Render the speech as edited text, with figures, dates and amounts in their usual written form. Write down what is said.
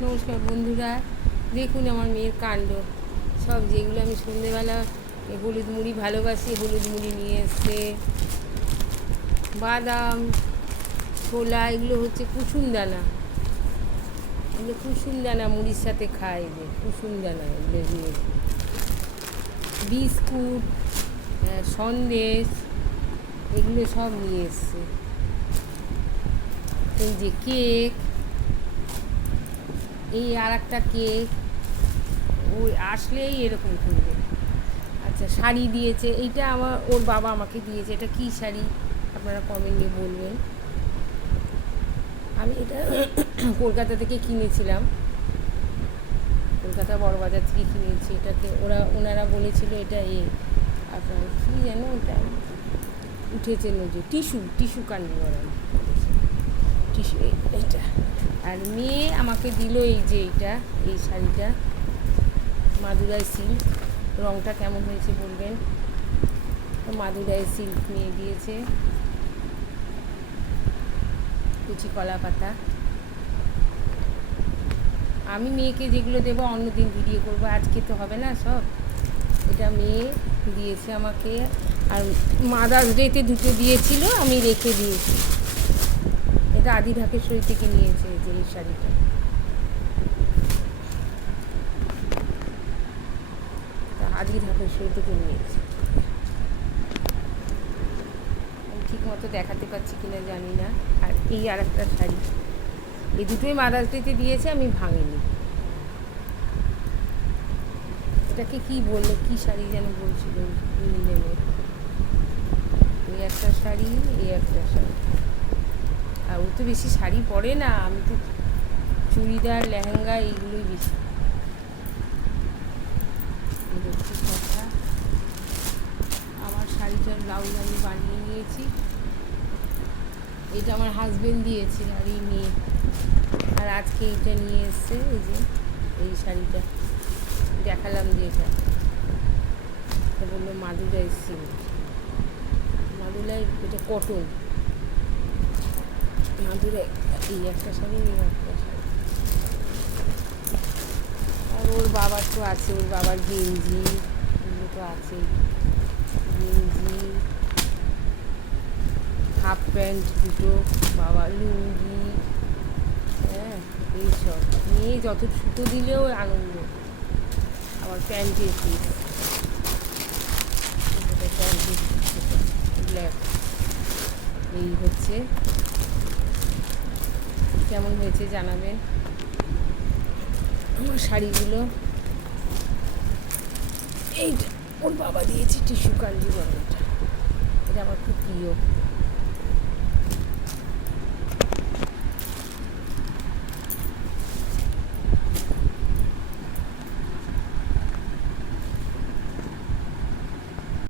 নমস্কার বন্ধুরা, দেখুন আমার মেয়ের কাণ্ড। সব যেগুলো আমি সন্ধেবেলা হলুদ মুড়ি ভালোবাসি, হলুদ মুড়ি নিয়ে এসছে, বাদাম, ছোলা, এগুলো হচ্ছে কুসুম দানা। এগুলো কুসুম দানা মুড়ির সাথে খায়, যে কুসুম দানা এগুলো নিয়ে, বিস্কুট, সন্দেশ, এগুলো সব নিয়ে এসছে। এই যে কেক, এই আর একটা কেক, ওই আসলেই এরকম করবে। আচ্ছা, শাড়ি দিয়েছে, এইটা ওর বাবা আমাকে দিয়েছে। এটা কী শাড়ি আপনারা কমেন্টে বলবেন। আমি এটা কলকাতা থেকে কিনেছিলাম, কলকাতা বড়বাজার থেকে কিনেছি। এটাতে ওনারা বলেছিল এটা আপনার কী যেন ওটা উঠেছে নজর, টিস্যু কাঞ্জিবরম, টিস্যু এইটা। আর মেয়ে আমাকে দিল এই শাড়িটা, মাদুরাই সিল্ক। রঙটা কেমন হয়েছে বলবেন। মাদুরাই সিল্ক নিয়ে দিয়েছে, কুচি কলা পাতা। আমি মেয়েকে যেগুলো দেবো অন্যদিন ভিডিও করবো, আজকে তো হবে না সব। এটা মেয়ে দিয়েছে আমাকে। আর মাদার্স ডেতে দুটো দিয়েছিল, আমি রেখে দিয়েছি। এটা আদি ঢাকেশ্বরী থেকে নিয়েছে, যে এই শাড়িটা। আদি ঢাকেশ্বরী থেকে নিয়েছে। আমি ঠিক মতো দেখাতে পারছি কিনা জানি না। আর এই আর একটা শাড়ি, এই দুটোই মাদার্স ডেতে দিয়েছে, আমি ভাঙিনি। এটাকে কি বললো, কি শাড়ি যেন বলছিল ইউনিয়নের। এই একটা শাড়ি, এই একটা শাড়ি। আর ও তো বেশি শাড়ি পরে না, আমি তো চুড়িদার, লেহেঙ্গা, এইগুলোই বেশি। কথা, আমার শাড়িটার ব্লাউজ আমি বানিয়ে নিয়েছি। এটা আমার হাজবেন্ড দিয়েছে, আর এই মেয়ে। আর আজকে এইটা নিয়ে এসছে, এই শাড়িটা দেখালাম, যে এটা বললো মাদুরাই সিল্ক, মাদুরাই, এটা কটন মাদুরাই। এই একটা শাড়ি, এই একটা শাড়ি। আর ওর বাবার তো আছে, ওর বাবার গেঞ্জি, এগুলো তো আছেই। গেঞ্জি, হাফ প্যান্ট দুটো, বাবা লুঙ্গি, হ্যাঁ এইসব নিয়ে যত ছুটো দিলেও আনন্দ। আবার প্যান্টের পিস, প্যান্টের ব্ল্যাক। এই হচ্ছে, কেমন হয়েছে জানাবেন আমার শাড়িগুলো। এইটা ওর বাবা দিয়েছে টিস্যু কাঞ্জিবরমটা, এটা আমার খুব প্রিয়।